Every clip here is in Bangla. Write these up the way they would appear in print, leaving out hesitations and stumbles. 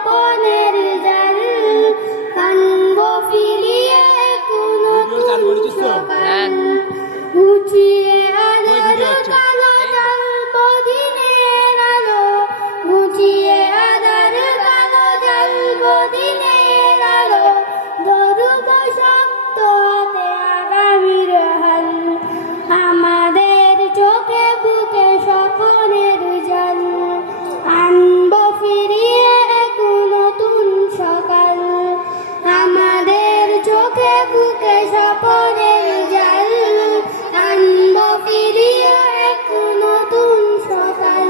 স্বপনের জাল, আনব ফিরিয়ে কোনো সকাল, ঘুচিয়ে আধার কালো জ্বলবো দিনের আলো, ঘুচিয়ে আধার কালো জ্বলবো দিনের আলো, ধরব শক্ত হাতে আগামীর হাল, আমাদের চোখে বুকে স্বপনের জাল, আনব ফিরিয়ে এক নতুন সকাল, আমাদের চোখে বুকে স্বপনের জাল, আনব ফিরিয়ে এক নতুন সকাল,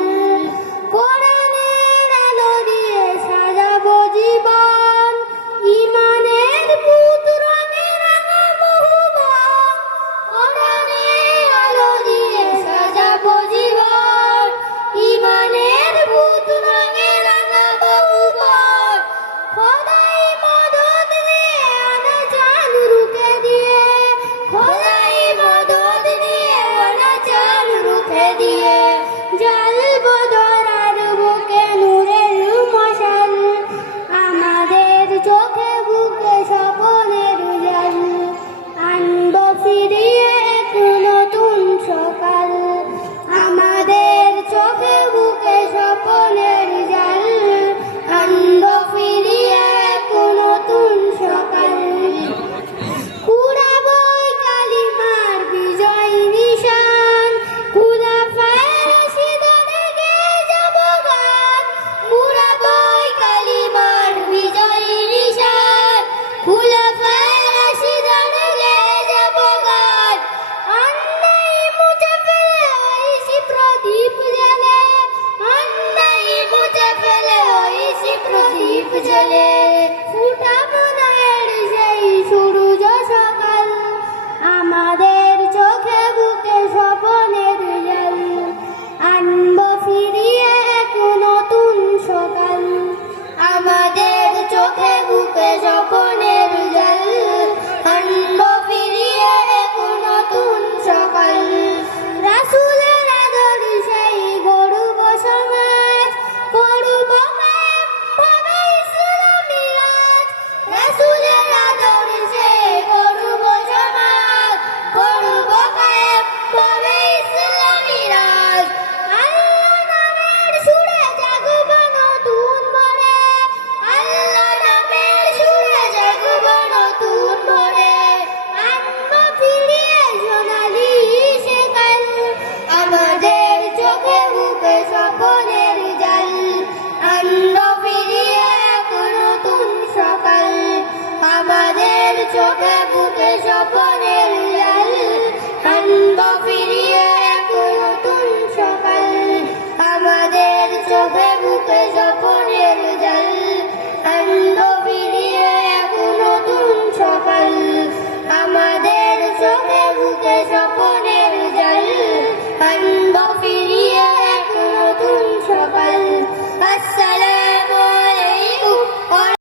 কোরআনের আলো দিয়ে সাজাবো জীবন, ঈমানের পুত রঙে রাঙাবো ভুবন, কোরআনের আলো দিয়ে সাজাবো জীবন, ঈমানের পুত রঙে রাঙাবো ভুবন, খোদাই মদদ নিয়ে আনা চাঁদ রুখে দিয়ে, খোদাই মদদ নিয়ে আনা চাঁদ রুখে দিয়ে, জ্বালবো ধরার বুকে নূরের মশাল, আমাদের চোখে বুকে স্বপনের জাল, আনব ফিরিয়ে এক নতুন সকাল, আমাদের চোখে বুকে স্বপনের জাল, আনব ফিরিয়ে এক নতুন সকাল, কুড়াবই কালিমার বিজয় নিশান, খুলাফায়ে রাশিদুনে গেয়ে যাবো গান, কুড়াবই কালিমার বিজয় নিশান, খুলাফায়ে রাশিদুনে গেয়ে যাবো গান, অন্যায় মুছে ফেলে ঐশী প্রদীপ জ্বলে, অন্যায় মুছে ফেলে ঐশী প্রদীপ জ্বলে, ফুটাবো নয়ের সেই সূরজ সকাল, আমাদের চোখে বুকে স্বপনের জাল, আনব ফিরিয়ে এক নতুন সকাল, আমাদের চোখে বুকে স্বপনের জাল, আনব ফিরিয়ে এক নতুন সকাল, রাসূলের আদর্শেই গড়ব সমাজ, করব কায়েম ভাবে ইসলামী রাজ, রাসূলের আদর্শে গড়ব সমাজ, করব কায়েম ভাবে ইসলামী রাজ, আল্লাহ নামের সুরে জাগব নতুন ভোরে, আল্লাহ নামের সুরে জাগব নতুন ভোরে, আনব ফিরিয়ে সোনালি সেকাল, আমাদের চোখে বুকে স্বপনের জাল, আনব ফিরিয়ে এক নতুন সকাল, আমাদের চোখে বুকে স্বপনের জাল, আনব ফিরিয়ে এক নতুন সকাল, আমাদের চোখে বুকে স্বপনের জাল, আনব